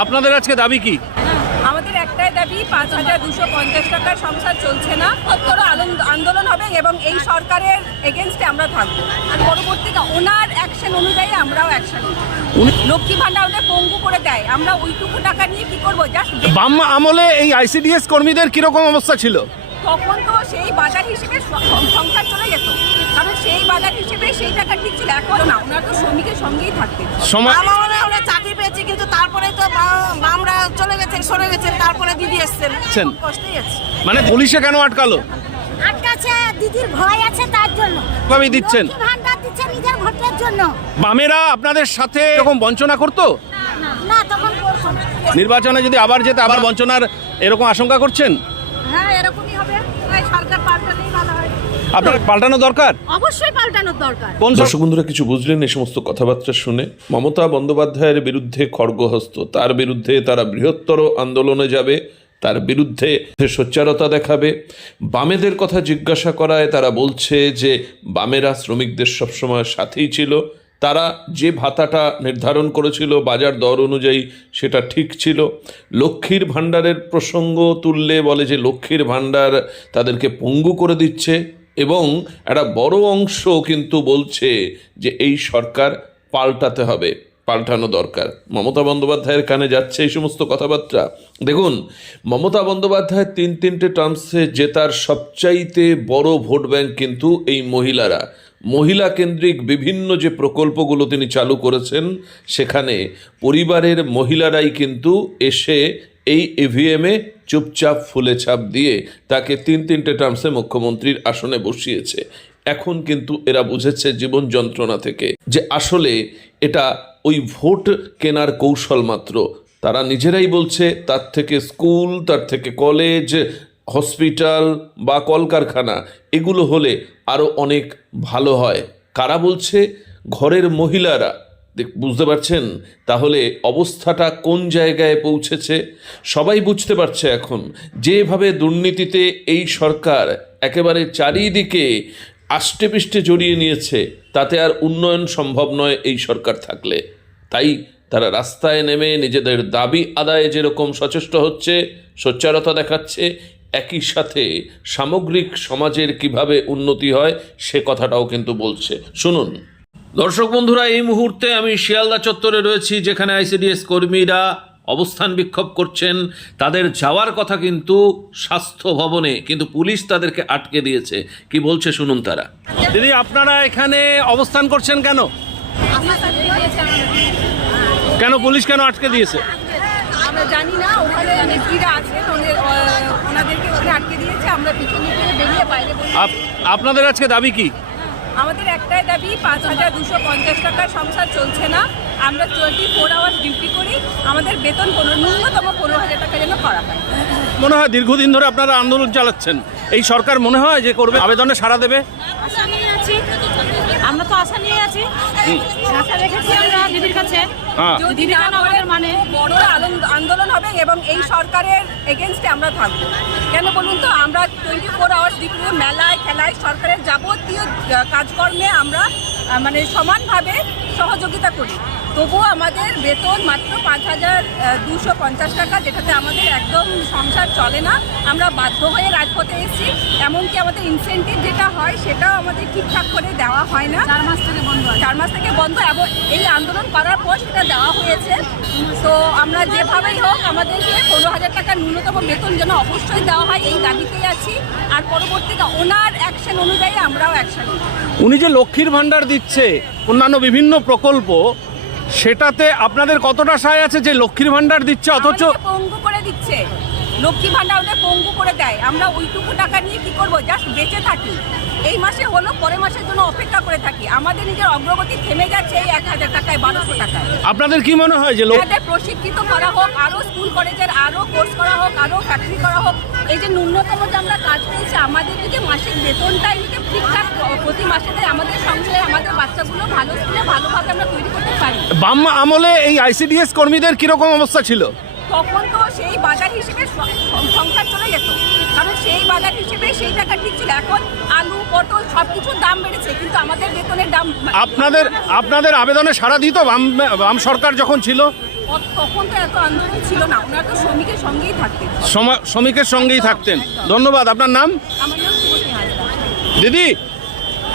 আপনাদের আজকে দাবি কি? আমাদের একটাই দাবি, ৫,২৫০ টাকার সংসার চলছে না, উত্তর আন্দোলন হবে এবং এই সরকারের এগেনস্টে আমরা থাকবো। আর পরবর্তীতে ওনার অ্যাকশন অনুযায়ী আমরাও অ্যাকশন নেব। লক্ষ্মী ভান্ডার ওদের পঙ্গু করে দেয়, আমরা ওইটুকু টাকা নিয়ে কি করবো? জাস্ট বাম আমলে এই আইসিডিএস কর্মীদের কিরকম অবস্থা ছিল? তখন তো সেই বাজার হিসেবে সংসার চলে যেত, কারণ সেই বাজার হিসেবে সেই টাকা ঠিক ছিল। এখন না, ওনারা তো শ্রমিকের সঙ্গেই থাকতেন। আমরা চাকরি পেয়েছি, কিন্তু তারপরে তো আমরা চলে গেছেন, সরে গেছেন, তারপরে দিদি এসছেন, কষ্টই আছে। মানে পুলিশে কেন আটকালো? আটকাছে দিদির ভয় আছে, তার জন্য ভাবে দিচ্ছেন। লক্ষ্মী ভান্ডার দিচ্ছে নিজের ভোটের জন্য। বামেরা আপনাদের সাথে এরকম বঞ্চনা করতো? না, তখন করতো না। নির্বাচনে যদি আবার যেতে আবার বঞ্চনার এরকম আশঙ্কা করছেন? হ্যাঁ, এরকমই হবে। সরকার পাল্টালেই ভালো হয়। আপনার পাল্টানো দরকার, অবশ্যই পাল্টানোর দরকার। দর্শক বন্ধুরা, কিছু বুঝলেন এই সমস্ত কথাবার্তা শুনে? মমতা বন্দ্যোপাধ্যায়ের বিরুদ্ধে খড়গহস্ত, তার বিরুদ্ধে তারা বৃহত্তর আন্দোলনে যাবে, তার বিরুদ্ধে সোচ্চারতা দেখাবে। বামেদের কথা জিজ্ঞাসা করায় তারা বলছে যে বামেরা শ্রমিকদের সবসময় সাথেই ছিল, তারা যে ভাতাটা নির্ধারণ করেছিল বাজার দর অনুযায়ী সেটা ঠিক ছিল। লক্ষ্মীর ভাণ্ডারের প্রসঙ্গ তুললে বলে যে লক্ষ্মীর ভাণ্ডার তাদেরকে পঙ্গু করে দিচ্ছে, এবং একটা বড় অংশ কিন্তু বলছে যে এই সরকার পাল্টাতে হবে, পাল্টানো দরকার। মমতা বন্দ্যোপাধ্যায়ের কানে যাচ্ছে এই সমস্ত কথাবার্তা। দেখুন, মমতা বন্দ্যোপাধ্যায়ের তিনটে টার্মসে জেতার সবচাইতে বড় ভোট ব্যাংক কিন্তু এই মহিলারা। মহিলা কেন্দ্রিক বিভিন্ন যে প্রকল্পগুলো তিনি চালু করেছেন, সেখানে পরিবারের মহিলারাই কিন্তু এসে এই ইভিএমে চুপচাপ ফুলে ছাপ দিয়ে তাকে তিনটে টার্মসে মুখ্যমন্ত্রীর আসনে বসিয়েছে। এখন কিন্তু এরা বুঝেছে জীবন যন্ত্রণা থেকে যে আসলে এটা ওই ভোট কেনার কৌশল মাত্র। তারা নিজেরাই বলছে তার থেকে স্কুল, তার থেকে কলেজ, হসপিটাল বা কলকারখানা এগুলো হলে আরও অনেক ভালো হয়। কারা বলছে? ঘরের মহিলারা। বুঝতে পারছেন তাহলে অবস্থাটা কোন জায়গায় পৌঁছেছে? সবাই বুঝতে পারছে এখন যেভাবে দুর্নীতিতে এই সরকার একেবারে চারিদিকে আষ্টেপৃষ্টে জড়িয়ে নিয়েছে, তাতে আর উন্নয়ন সম্ভব নয় এই সরকার থাকলে। তাই তারা রাস্তায় নেমে নিজেদের দাবি আদায়ে যেরকম সচেষ্ট হচ্ছে, সোচ্চারতা দেখাচ্ছে, একই সাথে সামগ্রিক সমাজের কিভাবে উন্নতি হয় সে কথাটাও কিন্তু বলছে। শুনুন দর্শক বন্ধুরা, এই মুহূর্তে আমি শিয়ালদা চত্বরে রয়েছি, যেখানে আইসিডিএস কর্মীরা অবস্থান বিক্ষোভ করছেন। তাদের যাওয়ার কথা কিন্তু স্বাস্থ্য ভবনে, কিন্তু পুলিশ তাদেরকে আটকে দিয়েছে। কি বলছে শুনুন তারা। দিদি, আপনারা এখানে অবস্থান করছেন কেন? কেন পুলিশ কেন আটকে দিয়েছে? আমরা জানি না, ওখানে নেত্রীরা আছে, ওনাদেরকে ওখানে আটকে দিয়েছে। আমরা পিছনে বেরিয়ে বাইরে বলি। আপনাদের আজকে দাবি কি? আমাদের একটাই দাবি, ৫,২৫০ টাকার সংসার চলছে না। আমরা 24 আওয়ার্স ডিউটি করি, আমাদের বেতন ন্যূনতম 15,000 টাকা যেন করা হয়। মনে হয় দীর্ঘদিন ধরে আপনারা আন্দোলন চালাচ্ছেন, এই সরকার মনে হয় যে করবে, আবেদনে সাড়া দেবে? আশা নিয়ে আছি, আমরা তো আশা নিয়ে আছি, আশা রেখেছি আমরা দিদির কাছে। যদি না আমাদের মানে বড় আন্দোলন হবে এবং এই সরকারের এগেনস্টে আমরা থাকবো। কেন বলুন তো? আমরা 24 আওয়ার্স ডিউটি, মেলায় খেলায় সরকারের যাবতীয় কাজকর্মে আমরা মানে সমানভাবে সহযোগিতা করি, তবুও আমাদের বেতন মাত্র ৫,২৫০ টাকা, যেটাতে আমাদের একদম সংসার চলে না। আমরা বাধ্য হয়ে রাজপথে এসেছি, এমনকি আমাদের ইনসেন্টিভ যেটা হয় সেটাও আমাদের ঠিকঠাক করে দেওয়া হয় না। 4 মাস থেকে বন্ধ এবং এই আন্দোলন করার পর সেটা দেওয়া হয়েছে। তো আমরা যেভাবেই হোক আমাদেরকে 15,000 টাকা ন্যূনতম বেতন যেন অবশ্যই দেওয়া হয়, এই দাবিতেই আছি। আর পরবর্তীতে ওনার অ্যাকশন অনুযায়ী আমরাও অ্যাকশন নেব। উনি যে লক্ষ্মীর ভাণ্ডার দিচ্ছে, অন্যান্য বিভিন্ন প্রকল্প, সেটাতে আপনাদের কতটা সায় আছে যে লক্ষ্মীর ভাণ্ডার দিচ্ছে অথচ পঙ্গু করে দিচ্ছে? লক্ষ্মী ভাণ্ডার ওদের পঙ্গু করে দেয়, আমরা ওইটুকু টাকা নিয়ে কি করবো? জাস্ট বেঁচে থাকি। এই মাসে হলো, পরের মাসের জন্য অপেক্ষা করে থাকি। আমাদের নিজের অগ্রগতি থেমে যাচ্ছে এই 1,000 টাকায়, 1,200 টাকায়। আপনাদের কি মনে হয় যে প্রশিক্ষিত করা হোক, আরো স্কুল কলেজের আরো কোর্স করা হোক, আরো ফ্যাক্টরি করা হোক। এই যে ন্যূনতম যে আমরা কাজ পেয়েছি, আমাদের যদি মাসিক বেতনটাই যদি ঠিকঠাক প্রতি মাসে দেয়, আমাদের সংসারে আমাদের বাচ্চাগুলো ভালো স্কুলে ভালোভাবে আমরা তৈরি করতে পারি। বাম আমলে এই আইসিডিএস কর্মীদের কিরকম অবস্থা ছিল? তখন তো সেই বাজার হিসেবে সংসার চলে যেত, কারণ সেই বাজার হিসেবে সেই টাকা ঠিক ছিল। এখন আলু, পটল সবকিছুর দাম বেড়েছে, কিন্তু আমাদের বেতনের দাম। আপনাদের আবেদনে সাড়া দিত বাম সরকার যখন ছিল? তখন তো এত আন্দোলন ছিল না, ওনারা তো শ্রমিকের সঙ্গেই থাকতেন। শ্রমিকের সঙ্গেই থাকতেন। ধন্যবাদ। আপনার নাম? আমার নাম সুমতি হাজরা। দিদি,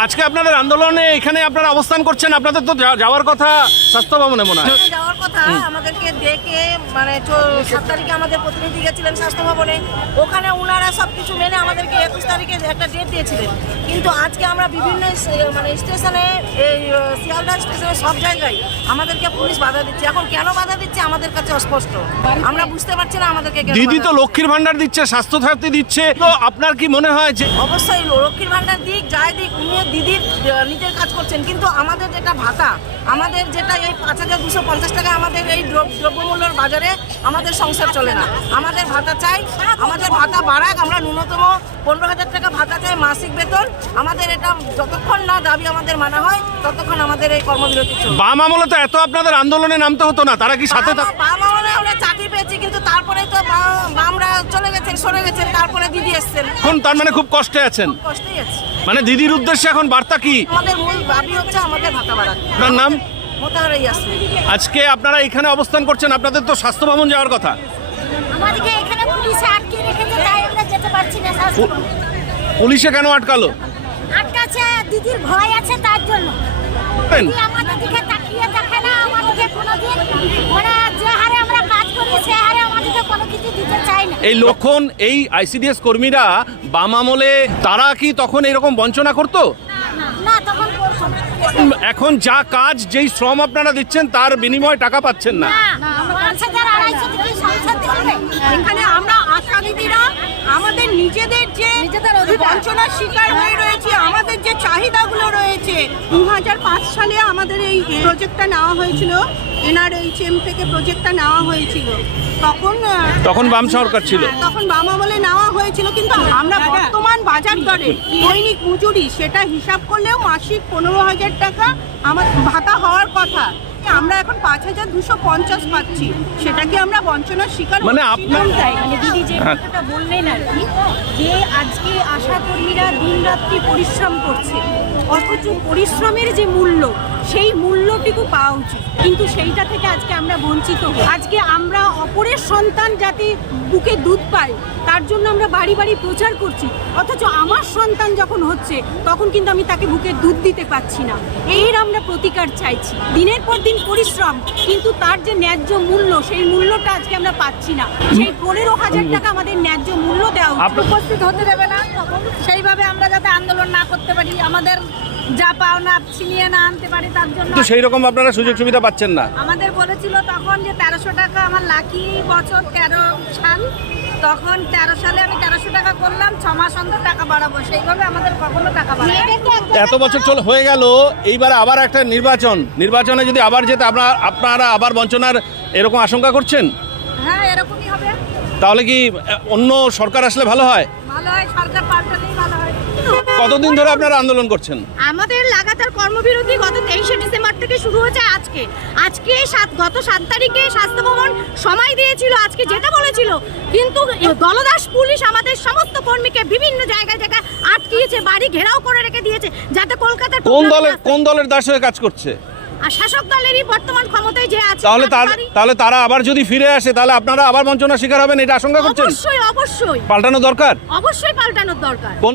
আজকে আপনাদের আন্দোলনে এখানে আপনারা অবস্থান করছেন, আপনাদের তো যাওয়ার কথা স্বাস্থ্য ভবনে মনে হয়। যাওয়ার কথা, আমাদেরকে ডেকে মানে 7 তারিখে আমাদের প্রতিনিধি গেছিলেন স্বাস্থ্য ভবনে, ওখানে ওনারা সবকিছু মেনে আমাদেরকে 21 তারিখে একটা ডেট দিয়েছিলেন। কিন্তু আজকে আমরা বিভিন্ন মানে স্টেশনে, এই শিয়ালদা স্টেশনে সব জায়গায় আমাদেরকে পুলিশ বাধা দিচ্ছে। এখন কেন বাধা দিচ্ছে আমাদের কাছে অস্পষ্ট, আমরা বুঝতে পারছি না আমাদেরকে কেন দিদি বাধা তো দিচ্ছে। লক্ষ্মীর ভান্ডার দিচ্ছে, স্বাস্থ্য সাথী দিচ্ছে, তো আপনার কি মনে হয় যে অবশ্যই লক্ষ্মীর ভান্ডার দিক যাই দিক, উনিও দিদির নিজের কাজ করছেন, কিন্তু আমাদের যেটা ভাতা, আমাদের যেটা এই 5250 টাকা আমাদের এই দ্রব্যমূল্যের বাজারে আমাদের সংসার চলে না। আমাদের ভাতা চাই, আমাদের ভাতা বাড়াক, আমরা ন্যূনতম 15,000 টাকা ভাতা চাই মাসিক বেতন। আমাদের এটা যতক্ষণ না দাবি আমাদের মানা হয় ততক্ষণ আমাদের এই কর্মবিরতি চলবে। বাম আমলে তো এত আপনাদের আন্দোলনে নামতে হতো না, তারা কি সাথে বাম আমলে আমরা চাকরি পেয়েছি, কিন্তু তারপরে তো বামরা চলে গেছেন, সরে গেছেন, তারপরে দিদি এসছেন। এখন তার মানে খুব কষ্টে আছেন। কষ্টই আছে। মানে দিদির উদ্দেশ্যে এখন বার্তা কি? আমাদের মূল দাবি হচ্ছে আমাদের ভাতা বাড়াক। আপনার নাম? মোতাহারাই আসছে। আজকে আপনারা এখানে অবস্থান করছেন, আপনাদের তো স্বাস্থ্য ভবন যাওয়ার কথা। আমাদেরকে এখানে পুলিশে আটকে রেখেছে, তাই আমরা যেতে পারছি না। পুলিশে কেন আটকালো? আটকাছে, দিদির ভয় আছে তার জন্য। দিদি আমাদের দিকে তাকিয়ে দেখে না, আমাদেরকে কোনোদিন মানে যে হারে আমরা কাজ করি সে হারে আমাদেরকে কোনো কিছু দিতে চাই না। এই লক্ষণ, এই আইসিডিএস কর্মীরা বাম আমলে তারা কি তখন এরকম বঞ্চনা করতো? না, তখন করছো না। এখন যা কাজ, যেই শ্রম আপনারা দিচ্ছেন তার বিনিময়ে টাকা পাচ্ছেন না। না, 5,000-2,500 থেকে সংসার চলবে। এখানে আমরা আশা দিদিরা আমাদের নিজেদের যে বঞ্চনার শিকার হয়ে রয়েছে, আমাদের যে চাহিদাগুলো রয়েছে, 2005 সালে আমাদের এই প্রজেক্টটা নেওয়া হয়েছিল, NRHM থেকে প্রজেক্টটা নেওয়া হয়েছিল। তখন বাম সরকার ছিল। তখন বাম আমলে নেওয়া হয়েছিল, কিন্তু আমরা বর্তমান বাজার দরে দৈনিক মজুরি সেটা হিসাব করলেও মাসিক 15,000 টাকা আমার ভাতা হওয়ার কথা। আমরা এখন 5,250 পাচ্ছি, সেটা কি আমরা বঞ্চনার শিকার মানে হচ্ছি না? আপনার তাই মানে দিদি যে কথাটা বললেন আর কি, যে আজকে আশা কর্মীরা দিনরাত্রি পরিশ্রম করছে, অথচ পরিশ্রমের যে মূল্য সেই মূল্যটুকু পাওয়া উচিত, কিন্তু সেইটা থেকে আজকে আমরা বঞ্চিত হই। আজকে আমরা অপরের সন্তান যাতে বুকে দুধ পায় তার জন্য আমরা বাড়ি বাড়ি প্রচার করছি, অথচ আমার সন্তান যখন হচ্ছে তখন কিন্তু আমি তাকে বুকে দুধ দিতে পারছি না। এর আমরা প্রতিকার চাইছি। দিনের পর দিন পরিশ্রম, কিন্তু তার যে ন্যায্য মূল্য সেই মূল্যটা আজকে আমরা পাচ্ছি না। সেই 15,000 টাকা আমাদের ন্যায্য মূল্য দেওয়া উচিত। উপস্থিত হতে দেবে না, তখন সেইভাবে আমরা যাতে আন্দোলন না করতে পারি, আমাদের যা পাওনা ছিনিয়ে না আনতে পারি, তার জন্য তো সেই রকম আপনারা সুযোগ সুবিধা পাচ্ছেন না। আমাদের বলেছিল তখন যে 1300 টাকা, আমার লাকি বছর 13 সাল, তখন 13 সালে আমি 1300 টাকা করলাম, 6 মাস অন্তর টাকা বাড়াবো, সেইভাবে আমাদের কখনো টাকা বাড়াবে। এত বছর হয়ে গেল, এইবারে আবার একটা নির্বাচনে যদি আবার যেতে আপনারা আবার বঞ্চনার এরকম আশঙ্কা করছেন? হ্যাঁ, এরকমই হবে। তাহলে কি অন্য সরকার আসলে ভালো হয়? ভালো হয়, সরকার পাল্টালেই ভালো হয়। কতদিন ধরে আপনারা আন্দোলন করছেন? আমাদের লাগাতার কর্মবিরতি গত 23শে ডিসেম্বর থেকে শুরু হয়েছে। আজকে গত 7 তারিখে স্বাস্থ্য ভবন সময় দিয়েছিল, আজকে যেতে বলেছিল, কিন্তু দলদাস পুলিশ আমাদের সমস্ত কর্মীকে বিভিন্ন জায়গায় আটকিয়েছে, বাড়ি ঘেরাও করে রেখে দিয়েছে, যাতে কলকাতার কোন দলের দাস হয়ে কাজ করছে? আর শাসক দলেরই বর্তমান ক্ষমতায় যে আছে। তাহলে তারা আবার যদি ফিরে আসে তাহলে আপনারা আবার বঞ্চনার শিকার হবেন, এটা আশঙ্কা করছেন? অবশ্যই পাল্টানো দরকার। অবশ্যই পাল্টানোর দরকার। কোন